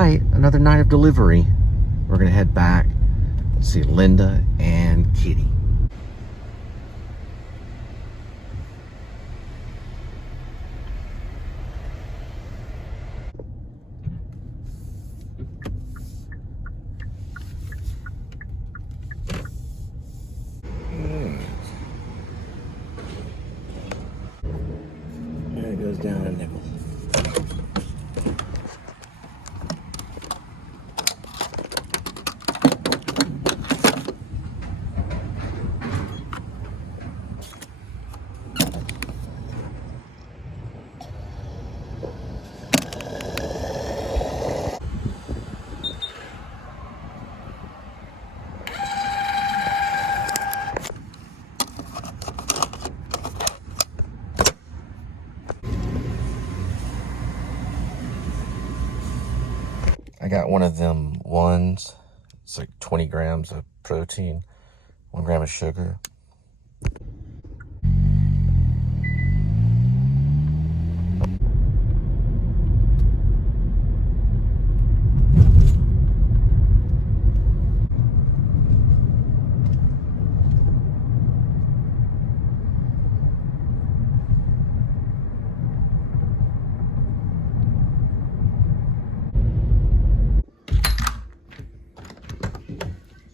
right, another night of delivery. We're gonna head back and see Linda and Kitty. There it goes down a nickel. I got one of them ones. It's like 20 grams of protein, 1 gram of sugar.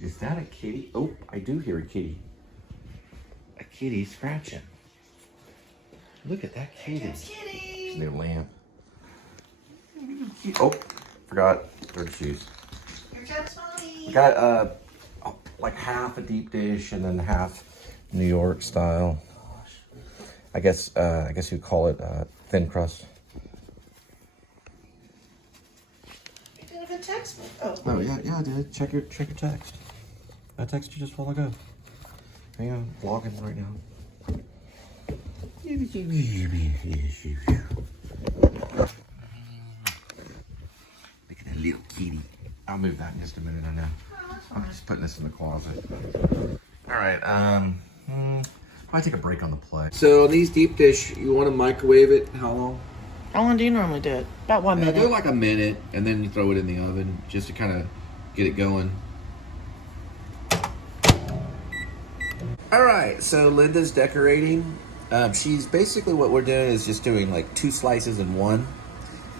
Is that a kitty? Oh, I do hear a kitty. A kitty scratching. Look at that kitty. It's a new lamp. Oh, forgot. Dirty shoes. Here comes Mommy. We got like half a deep dish and then half New York style. I guess you'd call it thin crust. You didn't even text me. Oh. Oh yeah, I did. Check your text. I texted you just a while ago. Hang on, vlogging right now. Look at that little kitty. I'll move that in just a minute, I know. I'm just putting this in the closet. Alright, probably take a break on the play. So on these deep dish, you want to microwave it how long? How long do you normally do it? About 1 minute. Do like a minute, and then you throw it in the oven just to kind of get it going. All right, so Linda's decorating. She's basically, what we're doing is just doing like 2 slices in one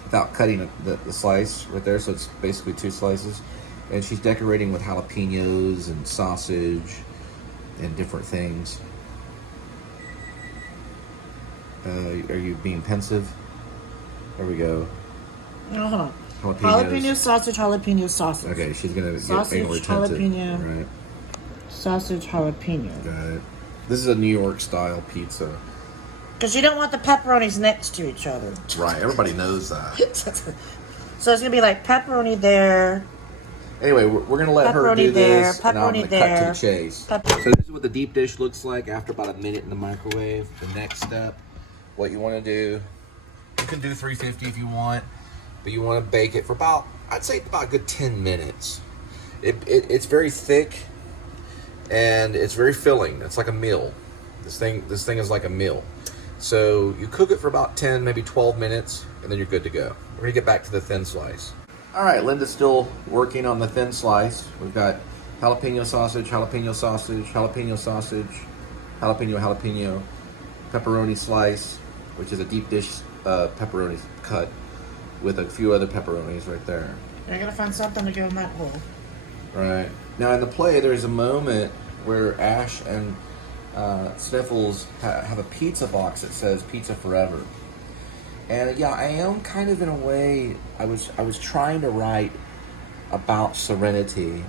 without cutting the slice right there. So it's basically 2 slices. And she's decorating with jalapenos and sausage and different things. Are you being pensive? There we go. No, hold on. Jalapenos. Jalapeno sausage. Okay, she's gonna Sausage, get anal retentive. jalapeno. Right. Sausage jalapeno. Got it. This is a New York style pizza. Because you don't want the pepperonis next to each other. Right, everybody knows that. So it's going to be like pepperoni there. Anyway, we're going to let her do this, and I'm going to cut to the chase. So this is what the deep dish looks like after about a minute in the microwave. The next step, what you want to do, you can do 350 if you want, but you want to bake it for about, I'd say about a good 10 minutes. It's very thick, and it's very filling. It's like a meal. This thing is like a meal. So you cook it for about 10, maybe 12 minutes, and then you're good to go. We're gonna get back to the thin slice. All right, Linda's still working on the thin slice. We've got jalapeno sausage, jalapeno sausage, jalapeno sausage, jalapeno, pepperoni slice, which is a deep dish pepperoni cut with a few other pepperonis right there. You're going to find something to go in that hole. Right. Now in the play, there's a moment where Ash and Sniffles have a pizza box that says "Pizza Forever," and yeah, I am kind of in a way. I was trying to write about serenity,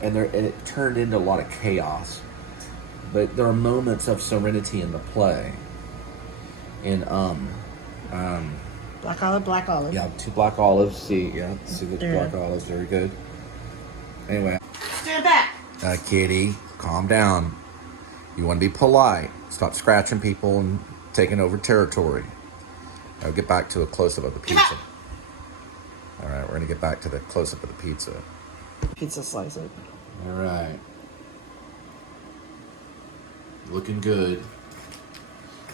and it turned into a lot of chaos. But there are moments of serenity in the play. And Black olive. Yeah, 2 black olives. See the black olives. Very good. Anyway. Stand back. Kitty, calm down. You want to be polite. Stop scratching people and taking over territory. I'll get back to a close-up of the pizza. All right, we're going to get back to the close-up of the pizza. Pizza slice it. All right. Looking good.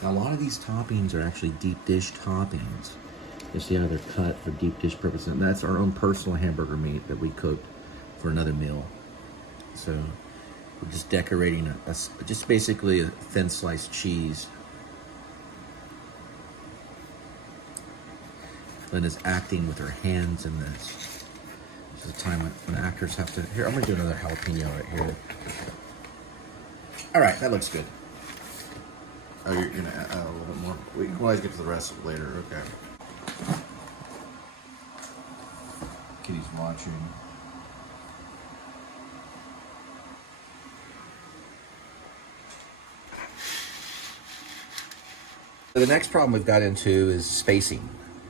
Now, a lot of these toppings are actually deep dish toppings. You see how they're cut for deep dish purposes. And that's our own personal hamburger meat that we cooked for another meal. So we're just decorating just basically a thin sliced cheese. Linda's acting with her hands in this. This is a time when actors have to. Here, I'm gonna do another jalapeno right here. All right, that looks good. Oh, you're gonna add a little bit more. We can always get to the rest later. Okay. Kitty's watching. The next problem we've got into is spacing.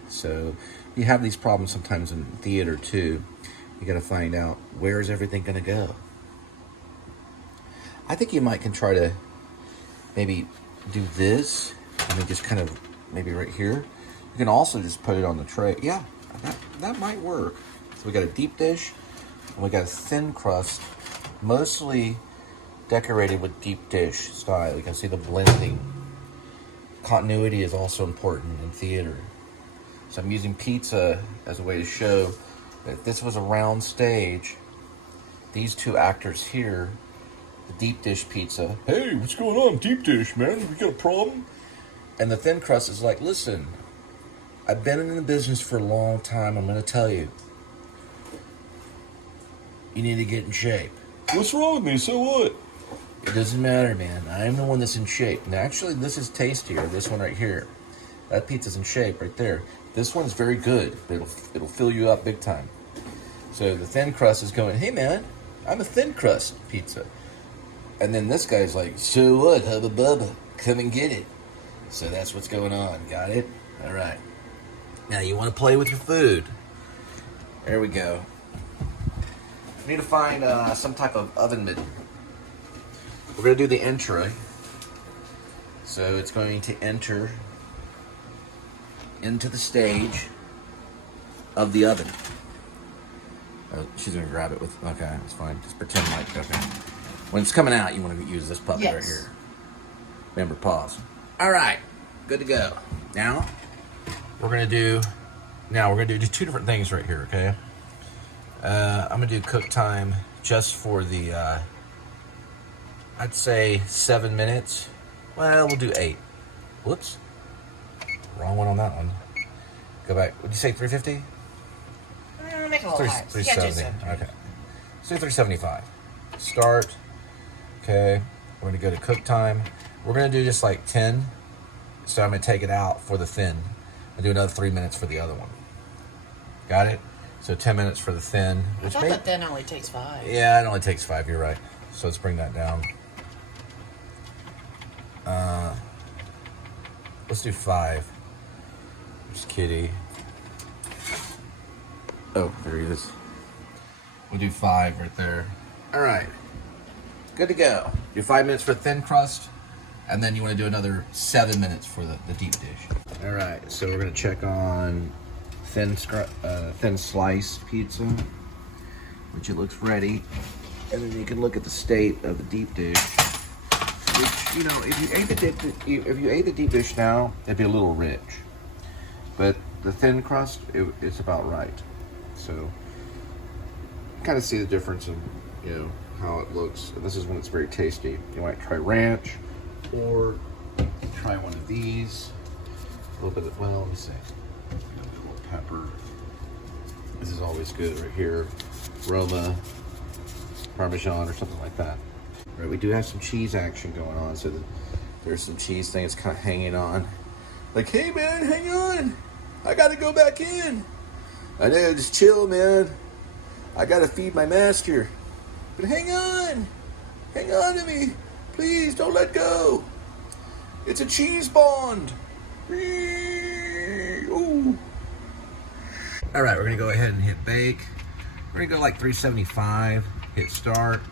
So you have these problems sometimes in theater too. You got to find out, where is everything going to go? I think you might can try to maybe do this and then just kind of maybe right here. You can also just put it on the tray. Yeah, that might work. So we got a deep dish and we got a thin crust, mostly decorated with deep dish style. You can see the blending. Continuity is also important in theater. So I'm using pizza as a way to show that if this was a round stage, these two actors here, the deep dish pizza, hey, what's going on, deep dish, man? We got a problem? And the thin crust is like, listen, I've been in the business for a long time. I'm going to tell you, you need to get in shape. What's wrong with me? So what? It doesn't matter, man. I'm the one that's in shape. Now, actually, this is tastier. This one right here. That pizza's in shape right there. This one's very good. It'll fill you up big time. So the thin crust is going, hey, man, I'm a thin crust pizza. And then this guy's like, so what, hubba bubba? Come and get it. So that's what's going on. Got it? All right. Now, you want to play with your food. There we go. We need to find some type of oven mitt. We're going to do the entry. So it's going to enter into the stage of the oven. Oh, she's going to grab it with, okay, it's fine. Just pretend like, okay. When it's coming out, you want to use this puppy right here. Remember, pause. All right, good to go. Now, we're going to do two different things right here, okay? I'm going to do cook time just for the, I'd say 7 minutes. Well, we'll do 8. Whoops. Wrong one on that one. Go back. Would you say 350? Make it a little higher. 370. Okay. Let's do 375. Start. Okay. We're going to go to cook time. We're going to do just like 10. So I'm going to take it out for the thin. I'll do another 3 minutes for the other one. Got it? So 10 minutes for the thin. I thought the thin only takes 5. Yeah, it only takes 5. You're right. So let's bring that down. Let's do 5. There's Kitty. Oh, there he is. We'll do 5 right there. All right. Good to go. Do 5 minutes for thin crust, and then you want to do another 7 minutes for the deep dish. All right, so we're going to check on thin sliced pizza, which it looks ready. And then you can look at the state of the deep dish. Which, you know, if you ate the deep dish now, it'd be a little rich. But the thin crust, it's about right. So, you kind of see the difference in, you know, how it looks. And this is when it's very tasty. You might try ranch, or try one of these. A little bit of, well, let me see. A little pepper. This is always good right here. Roma, Parmesan, or something like that. Right, we do have some cheese action going on, so there's some cheese thing that's kind of hanging on. Like, hey man, hang on, I gotta go back in. I know, just chill, man. I gotta feed my master. But hang on to me, please. Don't let go. It's a cheese bond. Ooh. All right, we're gonna go ahead and hit bake. We're gonna go like 375. Hit start.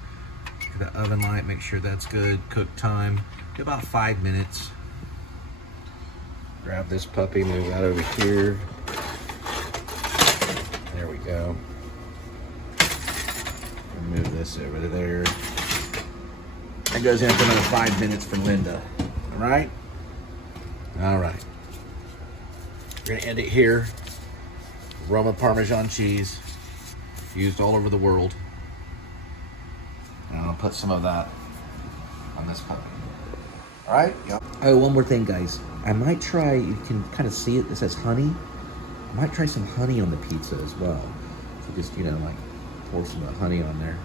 The oven light, make sure that's good. Cook time, do about 5 minutes. Grab this puppy, move that over here. There we go. Move this over to there. That goes in for another 5 minutes for Linda. All right? All right. We're gonna end it here. Roma Parmesan cheese, used all over the world. And I'm gonna put some of that on this puppy. All right. Yep. Oh, one more thing, guys. I might try. You can kind of see it. It says honey. I might try some honey on the pizza as well. So just, you know, like pour some honey on there.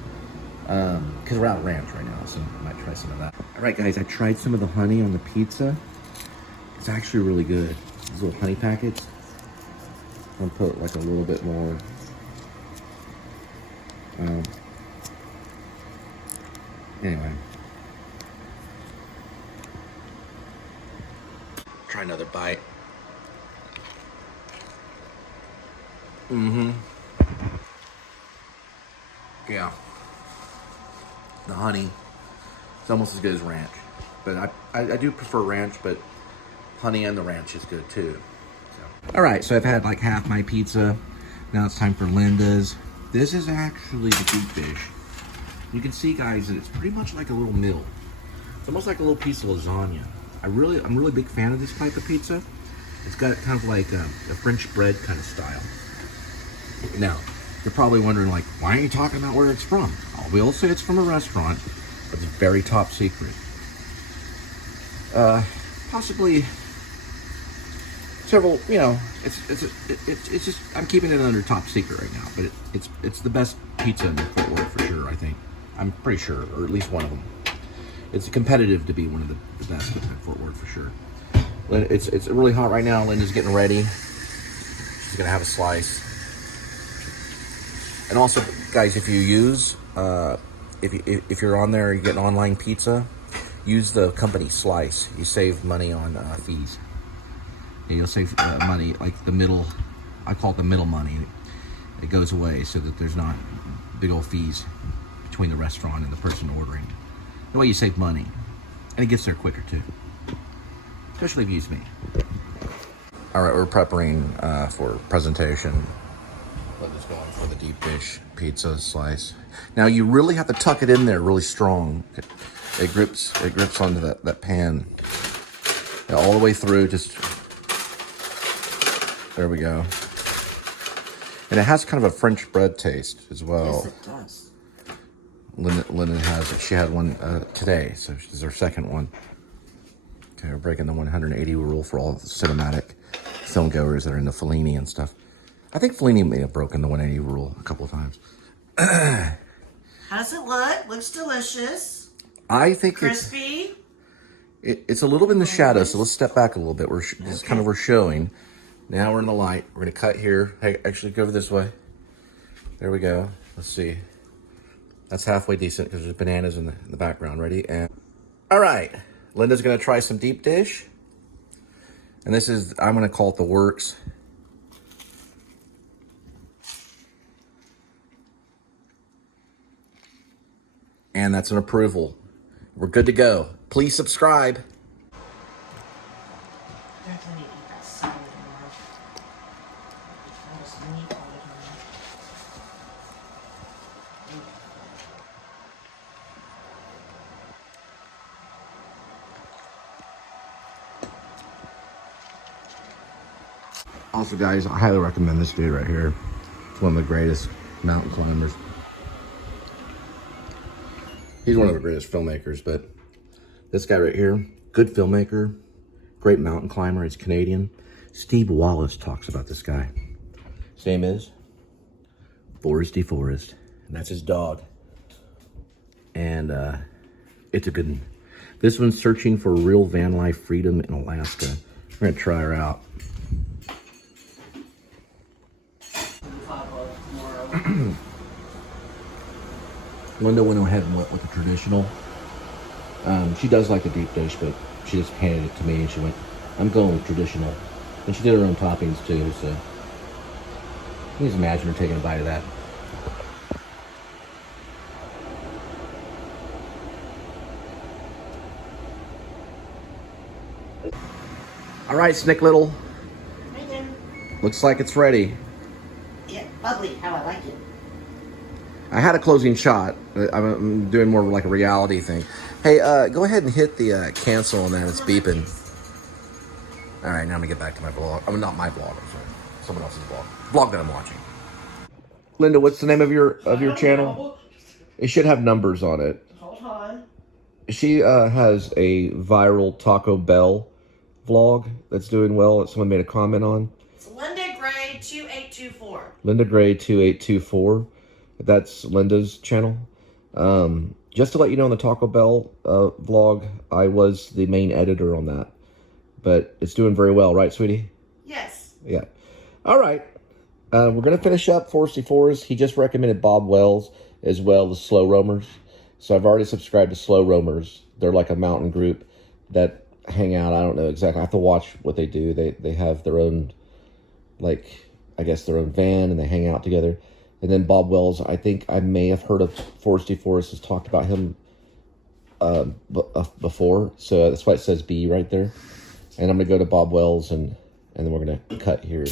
Because we're out of ranch right now, so I might try some of that. All right, guys, I tried some of the honey on the pizza. It's actually really good. These little honey packets. I'm gonna put like a little bit more. Anyway. Try another bite. Yeah. The honey, it's almost as good as ranch. But I do prefer ranch, but honey and the ranch is good too. So. All right, so I've had like half my pizza. Now it's time for Linda's. This is actually the deep dish. You can see, guys, that it's pretty much like a little meal. It's almost like a little piece of lasagna. I'm really big fan of this type of pizza. It's got kind of like a French bread kind of style. Now, you're probably wondering, like, why aren't you talking about where it's from? I will say it's from a restaurant, but it's very top secret. Possibly several, you know, it's just, I'm keeping it under top secret right now, but it's the best pizza in the Fort Worth for sure, I think. I'm pretty sure, or at least one of them. It's competitive to be one of the best in Fort Worth for sure. It's really hot right now. Linda's getting ready. She's gonna have a slice. And also, guys, if you use, if you're on there, you get an online pizza, use the company Slice. You save money on fees. And you'll save money, like the middle, I call it the middle money. It goes away so that there's not big old fees between the restaurant and the person ordering. The way you save money. And it gets there quicker too. Especially if you use me. All right, we're prepping for presentation. Linda's going for the deep dish pizza slice. Now you really have to tuck it in there really strong. It grips onto that pan. Yeah, all the way through, just, there we go. And it has kind of a French bread taste as well. Yes, it does. Linda has it. She had one today, so this is her second one. Okay, we're breaking the 180 rule for all the cinematic film goers that are into Fellini and stuff. I think Fellini may have broken the 180 rule a couple of times. How does it look? Looks delicious. I think crispy. It's a little bit in the shadow, so let's step back a little bit. This is kind of we're showing. Now we're in the light. We're gonna cut here. Hey, actually go over this way. There we go. Let's see. That's halfway decent because there's bananas in the background. Ready? And all right, Linda's gonna try some deep dish. And this is, I'm gonna call it the works. And that's an approval. We're good to go. Please subscribe. Definitely eat that salad more. That was meat all the time. Also, guys, I highly recommend this dude right here. It's one of the greatest mountain climbers. He's one of the greatest filmmakers, but this guy right here, good filmmaker, great mountain climber. He's Canadian. Steve Wallace talks about this guy. His name is Foresty Forest, and that's his dog. And it's a good one. This one's searching for real van life freedom in Alaska. We're gonna try her out. Linda went ahead and went with the traditional. She does like the deep dish, but she just handed it to me and she went, I'm going with traditional. And she did her own toppings too, so. You can just imagine her taking a bite of that. All right, Snick Little. Right there. Looks like it's ready. Yeah, bubbly, how I like it. I had a closing shot. I'm doing more of like a reality thing. Hey, go ahead and hit the cancel on that. It's beeping. All right, now I'm gonna get back to my vlog. I mean, not my vlog. I'm sorry, someone else's vlog. Vlog that I'm watching. Linda, what's the name of your channel? It should have numbers on it. Hold on. She has a viral Taco Bell vlog that's doing well. That someone made a comment on. It's Linda Gray 2824. Linda Gray 2824. That's Linda's channel. Just to let you know, on the Taco Bell vlog, I was the main editor on that. But it's doing very well, right, sweetie? Yes. Yeah. All right. We're going to finish up Foresty Forest. He just recommended Bob Wells as well as Slow Roamers. So I've already subscribed to Slow Roamers. They're like a mountain group that hang out. I don't know exactly. I have to watch what they do. They have their own, like, I guess their own van, and they hang out together. And then Bob Wells, I think I may have heard of Foresty Forest, has talked about him before. So that's why it says B right there. And I'm going to go to Bob Wells, and then we're going to cut here.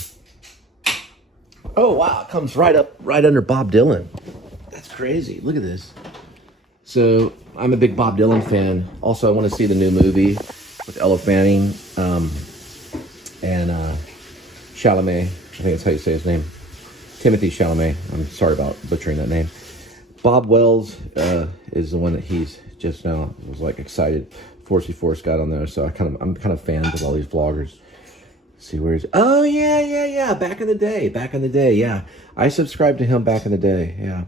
Oh, wow. It comes right under Bob Dylan. That's crazy. Look at this. So I'm a big Bob Dylan fan. Also, I want to see the new movie with Ella Fanning and Chalamet. I think that's how you say his name. Timothy Chalamet. I'm sorry about butchering that name. Bob Wells is the one that he's just now was like excited. Foresty Forest got on there, so I'm kind of fans of all these vloggers. Let's see, where's... Oh, yeah. Back in the day, yeah. I subscribed to him back in the day, yeah.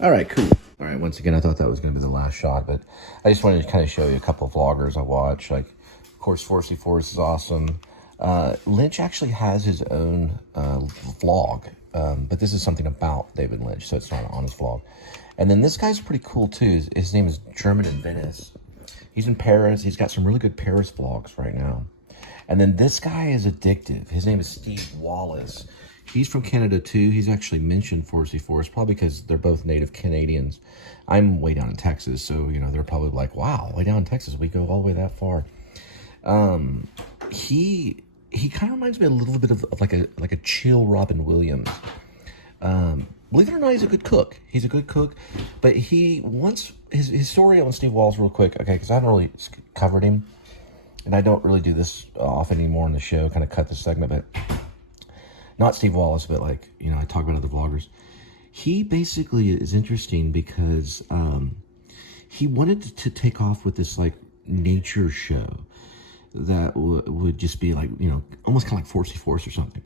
All right, cool. All right, once again, I thought that was going to be the last shot, but I just wanted to kind of show you a couple of vloggers I watch. Like, of course, Foresty Forest is awesome. Lynch actually has his own vlog, but this is something about David Lynch, so it's not on his vlog. And then this guy's pretty cool, too. His name is German in Venice. He's in Paris. He's got some really good Paris vlogs right now. And then this guy is addictive. His name is Steve Wallace. He's from Canada, too. He's actually mentioned Foresty Forest, probably because they're both native Canadians. I'm way down in Texas, so, you know, they're probably like, wow, way down in Texas, we go all the way that far. He kind of reminds me a little bit of like a chill Robin Williams. Believe it or not, he's a good cook. He's a good cook, but he wants his story on Steve Wallace real quick, okay, because I haven't really covered him, and I don't really do this often anymore in the show, kind of cut this segment, but not Steve Wallace, but like, you know, I talk about other vloggers. He basically is interesting because he wanted to take off with this like nature show that would just be like, you know, almost kind of like Foresty Forest or something,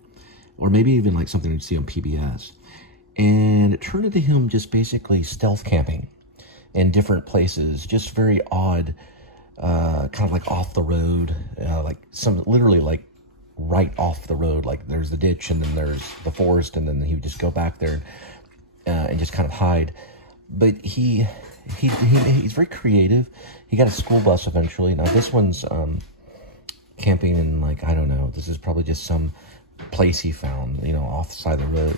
or maybe even like something you'd see on PBS. And it turned into him just basically stealth camping in different places, just very odd, kind of like off the road, like literally like right off the road. Like there's the ditch and then there's the forest, and then he would just go back there and just kind of hide. But he's very creative. He got a school bus eventually. Now this one's camping in, like, I don't know, this is probably just some place he found, you know, off the side of the road.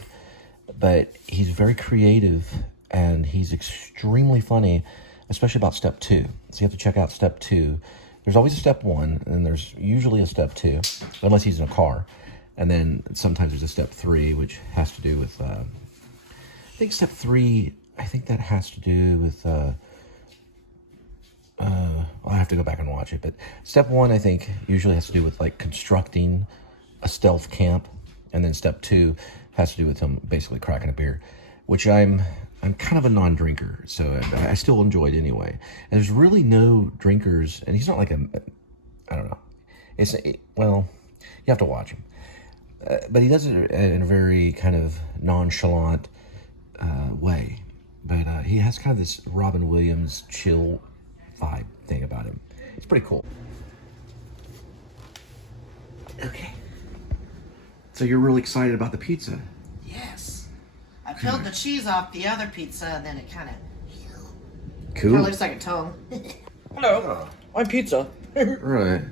But he's very creative, and he's extremely funny, especially about step 2. So you have to check out step 2. There's always a step 1, and there's usually a step 2, unless he's in a car. And then sometimes there's a step 3, which has to do with, I think step 3, I think that has to do with, I'll have to go back and watch it. But step 1, I think, usually has to do with like constructing a stealth camp. And then step 2 has to do with him basically cracking a beer, which I'm kind of a non-drinker, so I still enjoy it anyway. And there's really no drinkers, and he's not like I don't know. Well, you have to watch him. But he does it in a very kind of nonchalant way. But he has kind of this Robin Williams chill vibe thing about him. It's pretty cool. Okay. So you're really excited about the pizza? Yes. I peeled the cheese off the other pizza, and then it kind of... Cool. It looks like a tongue. Hello. I'm pizza. Right.